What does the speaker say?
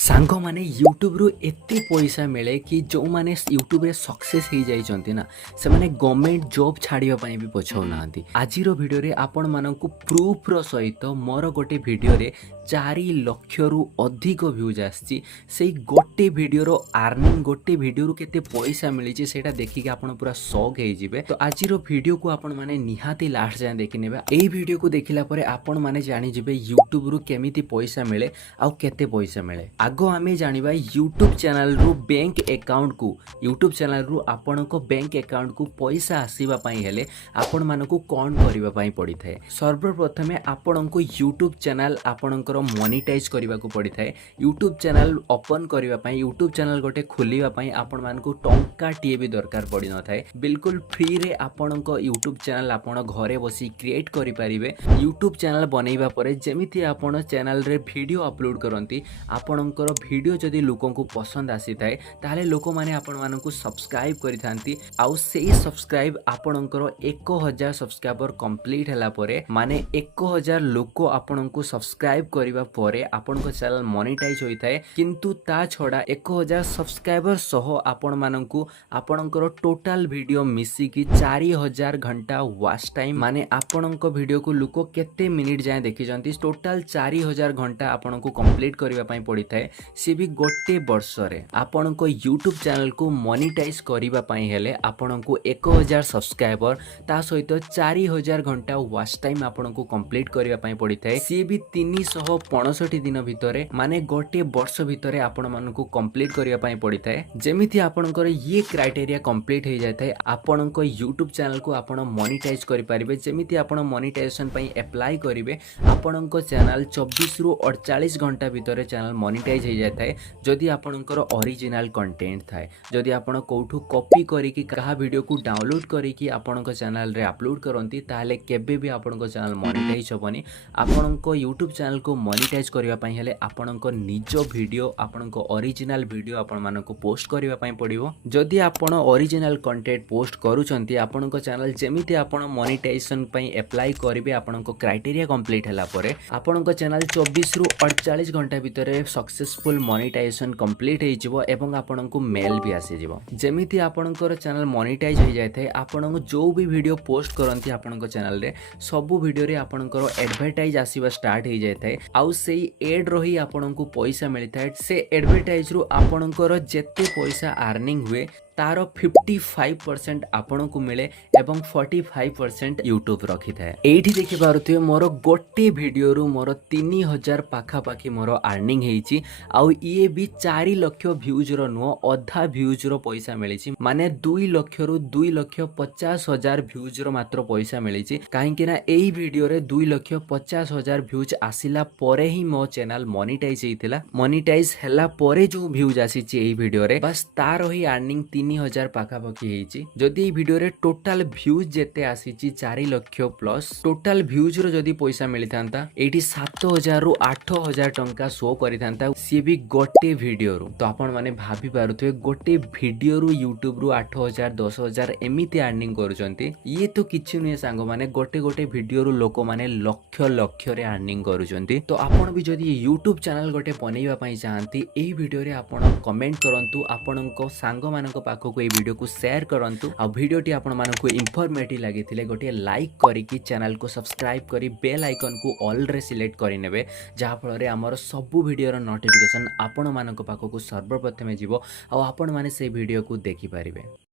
सांग मैंने यूट्यूब रु एते पैसा मिले कि जो मैंने यूट्यूब रे सक्सेस हो जाइछंती ना से माने गवर्नमेंट जॉब छाड़िया पई भी पछौ नांती। आजिर वीडियो रे आपण मानकु प्रूफ रो सहित मोर गोटे वीडियो रे 4 लाख रु अधिक व्यूज आछि। सेई गोटे वीडियो रो अर्निंग गोटे वीडियो रु केते पैसा मिली छि सेटा देखि के आपण पूरा शॉक हे जिवे। तो आजिर वीडियो को आपण माने निहाती लास्ट जाय देखि नेबे। एई वीडियो को देखिला परे आपण माने जानि जिवे यूट्यूब रु केमिति पैसा मिले आ केते पैसा मिले। आगो आमे जानिबा यूट्यूब चैनल रु बैंक अकाउंट को यूट्यूब चैनल रु आपण को बैंक अकाउंट को पैसा आसीबा पई हेले आपण मानको कोन करिबा पई पड़ी थाए। सर्वप्रथमे आपण को यूट्यूब चैनल आपणकर मोनेटाइज करबा को पड़ी थाए। यूट्यूब चैनल ओपन करबा पई यूट्यूब चैनल गोटे खोलिबा पई आपण मानको टंका टीए भी दरकार पड़ी न थाए। बिल्कुल फ्री रे आपण को यूट्यूब चैनल आपण घरे बसी क्रिएट करि परिबे। यूट्यूब चैनल बनेइबा परे जेमिति आपण चैनल रे वीडियो अपलोड करंती आपणकर वीडियो जदि लोकों को पसंद आसी थाए ताले लोक माने आपण मानकु सब्सक्राइब करिथांती। आउ सेही सब्सक्राइब आपणकर 1000 सब्सक्राइबर कंप्लीट हला परे माने 1000 लोक आपणकु सब्सक्राइब करिबा परे आपणको चैनल मोनेटाइज होई थाए। किंतु ता छोड़ा 1000 सब्सक्राइबर सह आपण मानकु आपणकर टोटल वीडियो मिसी की 4000 घंटा वॉच टाइम माने आपणको वीडियो को लोक केते मिनिट जाय देखि जंती टोटल 4000 घंटा आपणको कंप्लीट करिबा पई पड़ी थाए। सी भी गोटे वर्ष रे आपण को यूट्यूब चैनल को मोनेटाइज करिबा पई हेले आपण को 1000 सब्सक्राइबर ता सहित 4000 घंटा वॉच टाइम आपण को कंप्लीट करिबा पई पड़ी थाए। सी भी 365 दिन भितरे माने गोटे वर्ष भितरे आपण मानन को कंप्लीट करिबा पई पड़ी थाए। जेमिति आपणकर ये क्राइटेरिया कंप्लीट हो जाय थाए आपण को यूट्यूब चैनल को आपण मोनेटाइज करि परिबे। जेमिति आपण मोनेटाइजेशन पई अप्लाई करिवे आपण को चैनल 24 रु 48 घंटा भितरे चैनल मोनेटाइज हो जाय थाए। जदि आपणकर ओरिजिनल कंटेंट थाए जदि आपण कोठू कॉपी करिकि कहा वीडियो को डाउनलोड करिकि आपणको चैनल रे अपलोड करंती ताले केबे भी आपणको चैनल मोनेटाइज होबनी। आपणको यूट्यूब चैनल को मोनेटाइज करिवा पई हेले आपणको निज वीडियो आपणको ओरिजिनल वीडियो आपण मानको पोस्ट करिवा पई पड़िवो। जदि आपण ओरिजिनल कंटेंट पोस्ट करूचंती आपणको चैनल जेमिति आपण मोनेटाइजेशन पई अप्लाई करिवे आपणको क्राइटेरिया कंप्लीट हला परे आपणको चैनल 24 रु 48 घंटा भितरे सक्सेसफुल मोनेटाइजेशन कंप्लीट हो जिवो एवं आपनको मेल भी आसी जिवो। जेमिति आपणकर चैनल मोनेटाइज हो जाय थाए आपण जो भी वीडियो पोस्ट करंती आपणको चैनल रे सब वीडियो रे आपणकर एडवर्टाइज आसीबा स्टार्ट हो जाय थाए। आउ सेही एड रही आपणको पैसा मिलि थाए। से एडवर्टाइज रु आपणकर जेते पैसा अर्निंग हुए तार 55% आपण को मिले एवं 45% यूट्यूब रखी थाए। एठी देखि पारुथिबे मोर गोटे वीडियो रु मोर 3000 पाखा पाखी मोर अर्निंग हेची। आउ ये भी 4 लाख व्यूज रो नो अधा व्यूज रो पैसा मिलिछि माने 2 लाख रु 2,50,000 व्यूज रो मात्र पैसा मिलिछि। काहे कि ना एई वीडियो रे 2,50,000 व्यूज आसिला परे ही मो चैनल मोनेटाइज हेतिला। मोनेटाइज हला परे जो व्यूज आसीछि एई वीडियो रे बस तार ही अर्निंग 3000 पाखापाखी हेची। जदि ई वीडियो रे टोटल व्यूज जेते आसीची 4 लाख प्लस टोटल व्यूज रो जदि पैसा मिली थांता एठी 7000 रु 8000 टंका शो करि थांता सी भी गोटे वीडियो रु। तो आपण माने भाबी पारुथवे गोटे वीडियो रु यूट्यूब रु 8000 10000 एमिति अर्निंग करूचंती। ये तो किछि नै सांगो माने गोटे गोटे वीडियो रु लोक माने लक्ष लक्ष रे अर्निंग करूचंती। तो आपण भी जदि यूट्यूब चैनल गोटे बनेइबा पई चाहंती एई वीडियो रे आपण कमेंट करंतु आपणको सांग मानको पाखको ए वीडियो को शेयर करंतु। आ वीडियोटी आपण मानको इंफॉर्मेटिव लागिथिले गोटे लाइक करिकि चैनल को सब्सक्राइब करी बेल आइकन को ऑल रे सिलेक्ट करि नेबे जहा फल रे हमर सब वीडियो रो नोटिफिकेशन आपण मानको पाखको सर्वप्रथमे जिवो आ आपण माने से वीडियो को देखि परिबे।